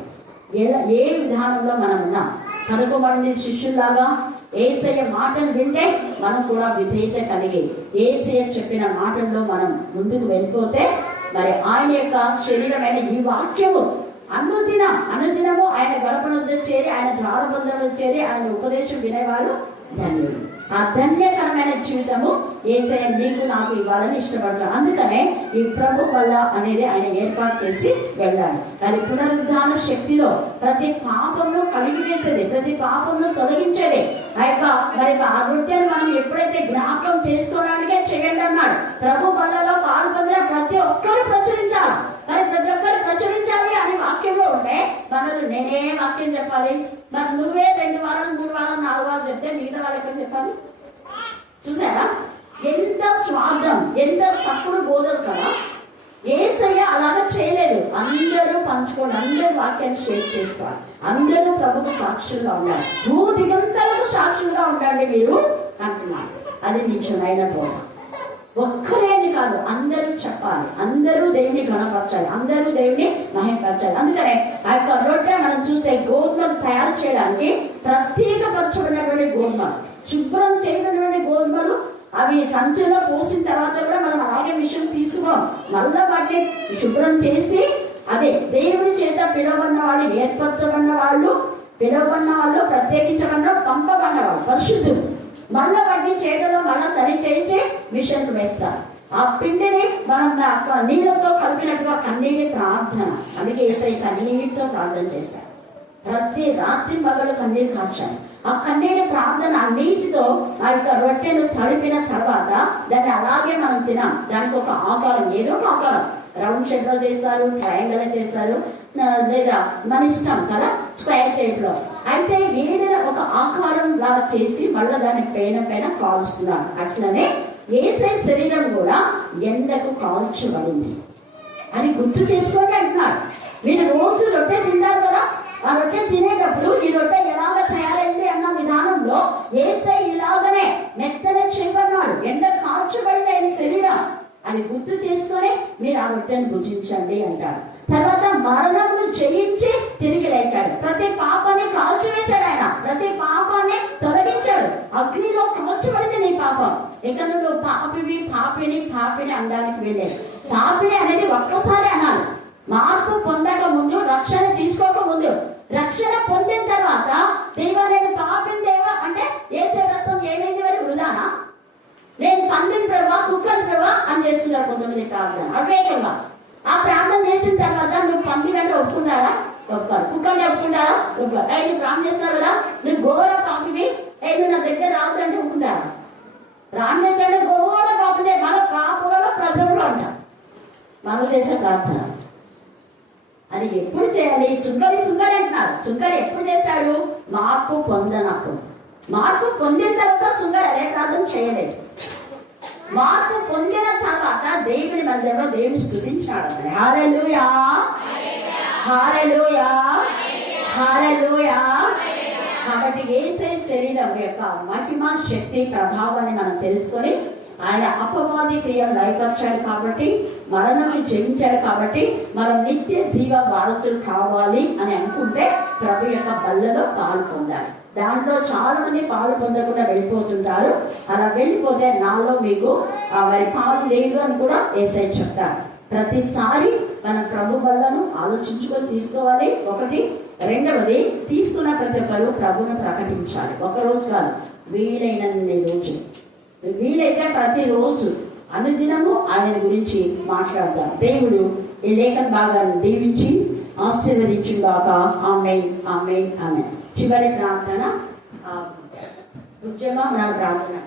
ఏ విధానంలో మనం ఉన్నాం 11 మంది శిష్యుల్లాగా యేసయ్య మాటలు వింటే మనం కూడా విధేయత కలిగి యేసయ్య చెప్పిన మాటల్లో మనం ముందుకు వెళ్ళిపోతే మరి ఆయన యొక్క శరీరమైన ఈ వాక్యము అనుదినము ఆయన గడపనొద్ద చేరి, ఆయన ద్వారబంధంలో చేరి ఆయన ఉపదేశం వినేవాళ్ళు ధన్యులు. ఆ ధన్యకరమైన జీవితము యేసయ్య నీకు నాకు ఇవ్వాలని ఇష్టపడతాడు. అందుకనే ఈ ప్రభు వల్ల అనేది ఆయన ఏర్పాటు చేసి వెళ్ళాలి. అది పునరుద్ధాన శక్తిలో ప్రతి పాపంలో కలిగివేసేది, ప్రతి పాపంలో తొలగించేది. ఆ యొక్క మరి ఆ రొట్టెను మనం ఎప్పుడైతే జ్ఞాపకం చేసుకోవడానికే చేయండి అన్నాడు. ప్రభు వల్లలో పాల్పొందిన ప్రతి ఒక్కరు ప్రచురించాలి. మరి ప్రతి ఒక్కరు ప్రచురించాలి అని వాక్యంలో ఉంటే మనల్ని రోజులు నేనే వాక్యం చెప్పాలి, మరి నువ్వే 2 వారాలు 3 వారాలు 4 వారాలు చెప్తే మిగతా వాళ్ళు ఎక్కడ చెప్పాలి? చూసారా ఎంత స్వార్థం, ఎంత తప్పుడు బోధలు కదా. యేసయ్య అలాగా చేయలేదు. అందరూ పంచుకోండి, అందరూ వాక్యాన్ని షేర్ చేసుకోవాలి, అందరూ ప్రభుత్వ సాక్షులుగా ఉండాలి, దిగంతలకు సాక్షులుగా ఉండండి మీరు అంటున్నారు. అది నిజమైన బోధ. ఒక్కరేని కాదు, అందరూ చెప్పాలి, అందరూ దేవుని ఘనపరచాలి, అందరూ దేవుని మహిమపరచాలి. అందుకనే ఆ యొక్క రొట్టె మనం చూస్తే గోధుమలు తయారు చేయడానికి ప్రత్యేకపరచబడినటువంటి గోధుమలు, శుభ్రం చేయబడినటువంటి గోధుమలు. అవి సంచులో పోసిన తర్వాత కూడా మనం అలాగే విషయం తీసుకోం, మళ్ళా వాటిని శుభ్రం చేసి అదే దేవుని చేత పిలువబడిన వాళ్ళు, ఏర్పరచబడిన వాళ్ళు, పిలువబడిన వాళ్ళు, ప్రత్యేకించబడిన పంపబడిన వాళ్ళు, పరిశుద్ధులు, మళ్ళా వాటిని చేయడంలో మళ్ళా సరి చేసి మిషన్కు వేస్తారు. ఆ పిండిని మనం నీళ్ళతో కలిపినట్టుగా కన్నీటి ప్రార్థన, అందుకే యేసయ్య కన్నీటితో ప్రార్థన చేశారు. ప్రతి రాత్రి మగలు కన్నీరు కార్చాలి. ఆ కన్నీటి ప్రార్థన, ఆ నీటితో ఆ యొక్క రొట్టెను తడిపిన తర్వాత దాన్ని అలాగే మనం తినాం. దానికి ఒక ఆకారం, ఏదో ఒక ఆకారం, రౌండ్ షేప్ లో చేస్తారు, ట్రయాంగిల్ చేస్తారు, లేదా మన ఇష్టం కదా, స్క్వేర్ టైప్ లో. అయితే ఏదైనా ఒక ఆకారం లాగా చేసి మళ్ళీ దాన్ని పైన కాల్చుతున్నారు. అట్లనే యేసయ్య శరీరం కూడా ఎండకు కాల్చబడింది అని గుర్తు చేసుకోండి అంటున్నారు. మీరు రోజు రొట్టె తిన్నారు కదా, ఆ రొట్టె తినేటప్పుడు ఈ రొట్టె ఎలాగ తయారైంది అన్న విధానంలో యేసయ్య ఇలాగనే మెత్తనే చేయబడినాడు, ఎండ కాల్చబడింది ఆయన శరీరం అని గుర్తు చేసుకొని మీరు ఆ రొట్టెను భుజించండి అంటాడు. తర్వాత మరణమును జయించి తిరిగి లేచాడు. ప్రతి పాపాన్ని కాల్చివేశాడు ఆయన, ప్రతి పాపాన్ని తొలగించాడు. అగ్నిలో కాల్చబడితే నీ పాపం, ఇక నువ్వు పాపిని అనడానికి వెళ్ళేది. పాపిని అనేది ఒక్కసారి అనాలి. మార్పు పొందక ముందు, రక్షణ తీసుకోక ముందు, రక్షణ పొందిన తర్వాత దేవా నేను పాపిని దేవా అంటే యేసయ్య రక్తం ఏమైంది మరి వృధానా? నేను పందిని ప్రభా, కుక్కని ప్రభా అని చేస్తున్నారు కొంతమంది ప్రార్థన అవేకంగా. ఆ ప్రార్థన చేసిన తర్వాత నువ్వు పందిరంటే ఒప్పుకున్నారా? ఒప్పుకోరు. కుక్కంటే ఒప్పుకుంటారా? ఒప్పుకోరు. నువ్వు ప్రార్థన చేస్తున్నావు కదా, నువ్వు ఘోర పాపివి, నువ్వు నా దగ్గర రావద్దంటే ఒప్పుకుంటారా? ప్రార్థన చేస్తాడు ఘోర పాపిదే, మన పాపంలో ప్రజలు అంటారు. మనం చేసే ప్రార్థన అది ఎప్పుడు చేయాలి? చుక్కరి అంటున్నారు. చుక్కరి ఎప్పుడు చేశాడు? మార్పు పొందనప్పుడు. మార్పు పొందిన తర్వాత చుక్కరి అదే ప్రార్థన చేయలేదు. మార్పు పొందిన తర్వాత దేవుని మందిరంలో దేవుని స్తుతించాడు. హల్లెలూయా, హల్లెలూయా, హల్లెలూయా. కాబట్టి యేసయ్య శరీరం యొక్క మహిమ, శక్తి, ప్రభావాన్ని మనం తెలుసుకొని ఆయన అపవాది క్రియలు లయపరిచాడు కాబట్టి, మరణాన్ని జయించాడు కాబట్టి మనం నిత్య జీవ వారసులు కావాలి అని అనుకుంటే ప్రభు యొక్క బల్లలో పాలు పొందాలి. దాంట్లో చాలా మంది పాలు పొందకుండా వెళ్ళిపోతుంటారు. అలా వెళ్ళిపోతే నాలో మీకు మరి పాలు లేదు అని కూడా యేసయ్య చెప్తారు. ప్రతిసారి మనం ప్రభు బల్లను ఆలోచించుకొని తీసుకోవాలి. ఒకటి. రెండవది, తీసుకున్న ప్రతి ఒక్కరు ప్రభువును ప్రకటించాలి. ఒక రోజు కాదు, వీలైనన్ని రోజు, వీలైతే ప్రతిరోజు అనుదినము ఆయన గురించి మాట్లాడతాం. దేవుడు ఈ లేఖన భాగాన్ని దీవించి ఆశీర్వదించుగాక. ఆమేన్, ఆమేన్, ఆమేన్. చివరి ప్రార్థన, ఉద్యమ మన ప్రార్థన.